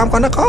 ามกันนะค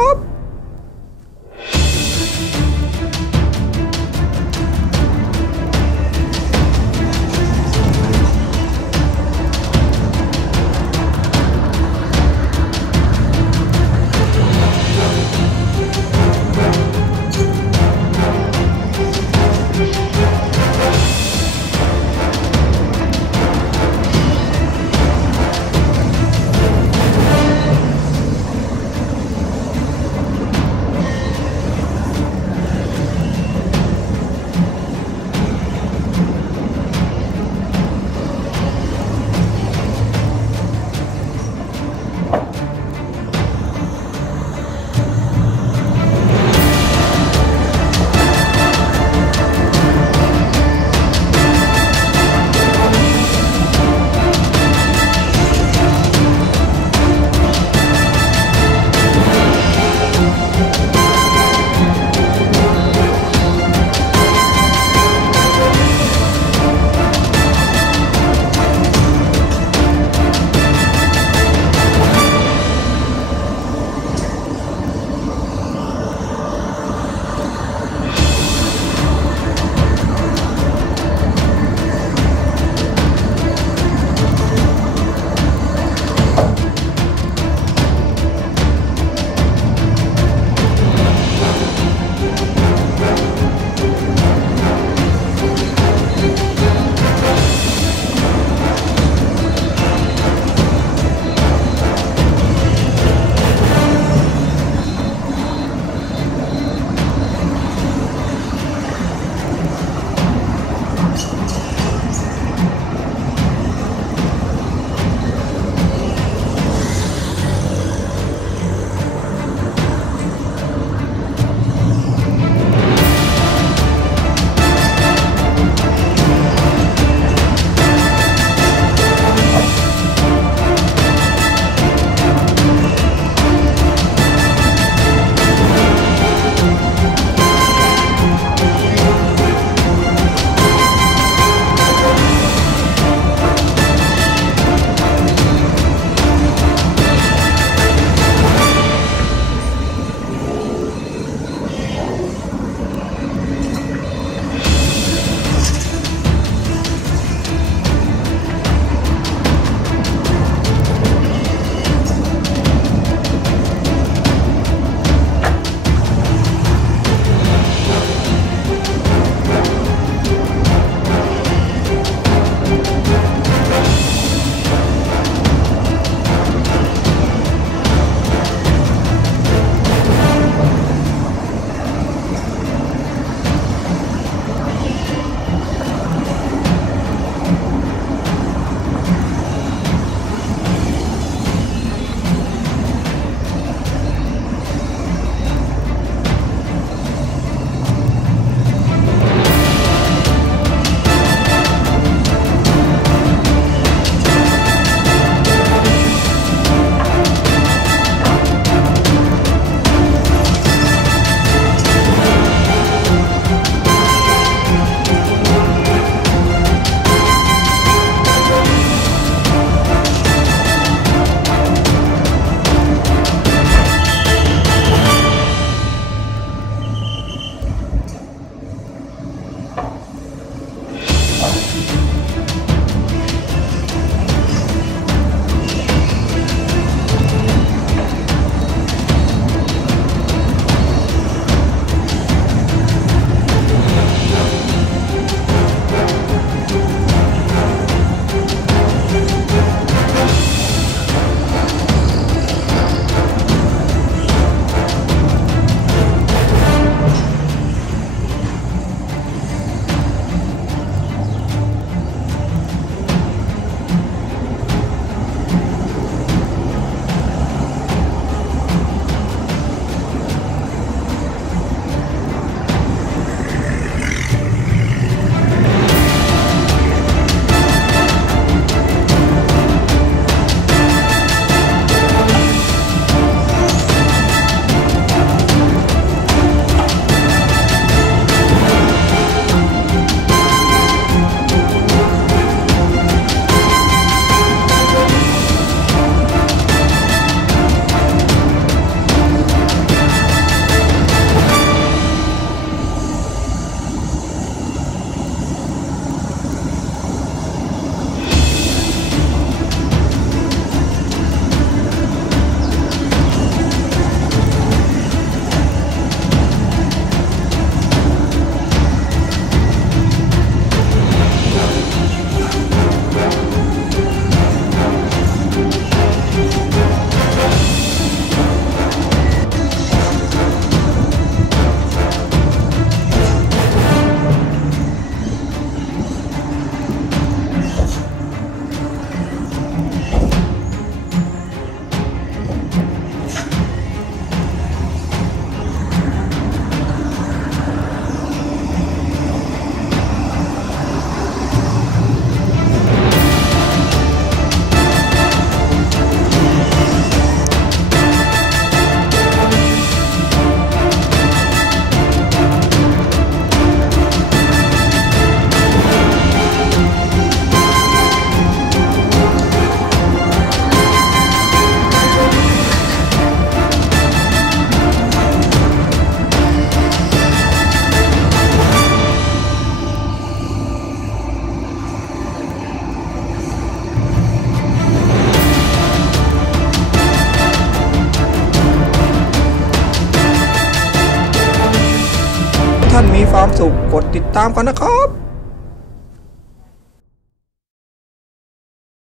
านมีความสุขกดติดตามกันนะครับ